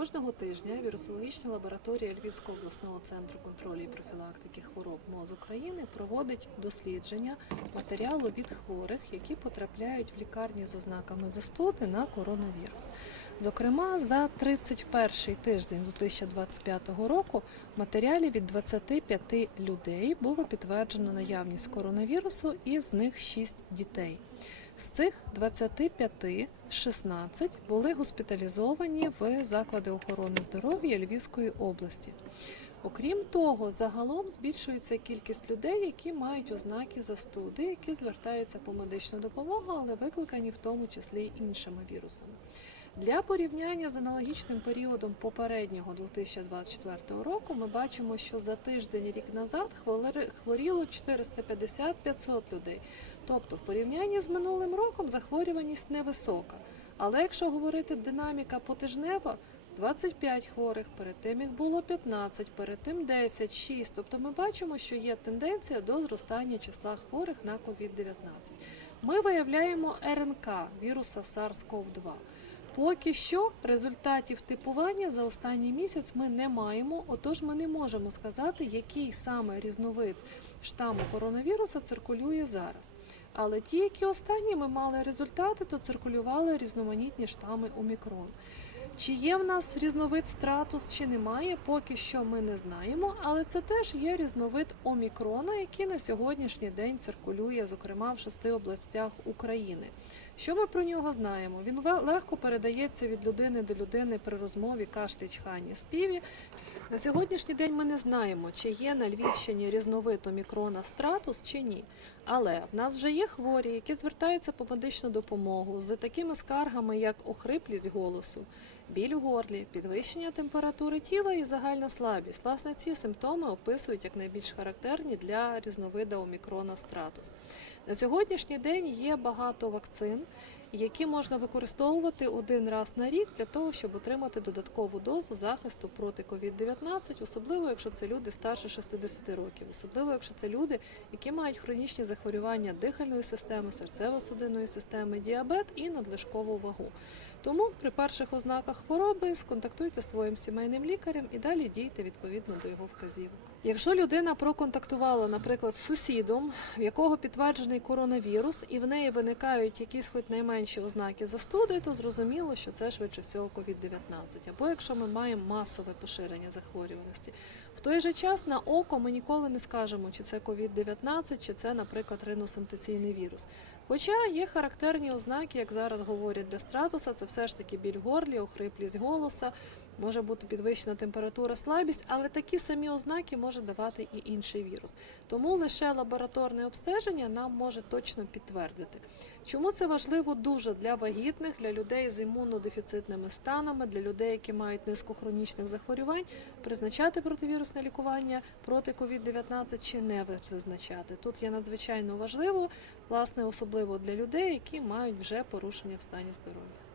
Кожного тижня вірусологічна лабораторія Львівського обласного центру контролю і профілактики хвороб МОЗ України проводить дослідження матеріалу від хворих, які потрапляють в лікарні з ознаками застуди на коронавірус. Зокрема, за 31 тиждень 2025 року в матеріалі від 25 людей було підтверджено наявність коронавірусу, і з них 6 дітей. З цих 25 16 були госпіталізовані в заклади охорони здоров'я Львівської області. Окрім того, загалом збільшується кількість людей, які мають ознаки застуди, які звертаються по медичну допомогу, але викликані в тому числі й іншими вірусами. Для порівняння з аналогічним періодом попереднього 2024 року ми бачимо, що за тиждень рік назад хворіло 450-500 людей. Тобто, в порівнянні з минулим роком захворюваність невисока. Але якщо говорити динаміка потижнева, 25 хворих, перед тим їх було 15, перед тим 10, 6. Тобто ми бачимо, що є тенденція до зростання числа хворих на COVID-19. Ми виявляємо РНК віруса SARS-CoV-2. Поки що результатів типування за останній місяць ми не маємо, отож ми не можемо сказати, який саме різновид штаму коронавіруса циркулює зараз. Але ті, які останні ми мали результати, то циркулювали різноманітні штами Омікрон. Чи є в нас різновид стратус, чи немає, поки що ми не знаємо, але це теж є різновид Омікрона, який на сьогоднішній день циркулює, зокрема в шести областях України. Що ми про нього знаємо? Він легко передається від людини до людини при розмові, кашлі, чханні, співі. На сьогоднішній день ми не знаємо, чи є на Львівщині різновид омікрона стратус чи ні. Але в нас вже є хворі, які звертаються по медичну допомогу з такими скаргами, як охриплість голосу, біль у горлі, підвищення температури тіла і загальна слабість. Власне, ці симптоми описують як найбільш характерні для різновида омікрона стратус. На сьогоднішній день є багато вакцин, які можна використовувати один раз на рік для того, щоб отримати додаткову дозу захисту проти COVID-19, особливо якщо це люди старше 60 років, особливо якщо це люди, які мають хронічні захворювання дихальної системи, серцево-судинної системи, діабет і надлишкову вагу. Тому при перших ознаках хвороби сконтактуйте своїм сімейним лікарем і далі дійте відповідно до його вказівок. Якщо людина проконтактувала, наприклад, з сусідом, в якого підтверджений коронавірус, і в неї виникають якісь хоч найменші ознаки застуди, то зрозуміло, що це швидше всього COVID-19. Або якщо ми маємо масове поширення захворюваності. В той же час на око ми ніколи не скажемо, чи це COVID-19, чи це, наприклад, риносинтеційний вірус. Хоча є характерні ознаки, як зараз говорять для стратуса, це все ж таки біль в горлі, охриплість голоса, може бути підвищена температура, слабість, але такі самі ознаки може давати і інший вірус. Тому лише лабораторне обстеження нам може точно підтвердити. Чому це важливо дуже для вагітних, для людей з імунодефіцитними станами, для людей, які мають низку хронічних захворювань, призначати противірусне лікування проти COVID-19 чи не зазначати. Тут є надзвичайно важливо, власне, особливо для людей, які мають вже порушення в стані здоров'я.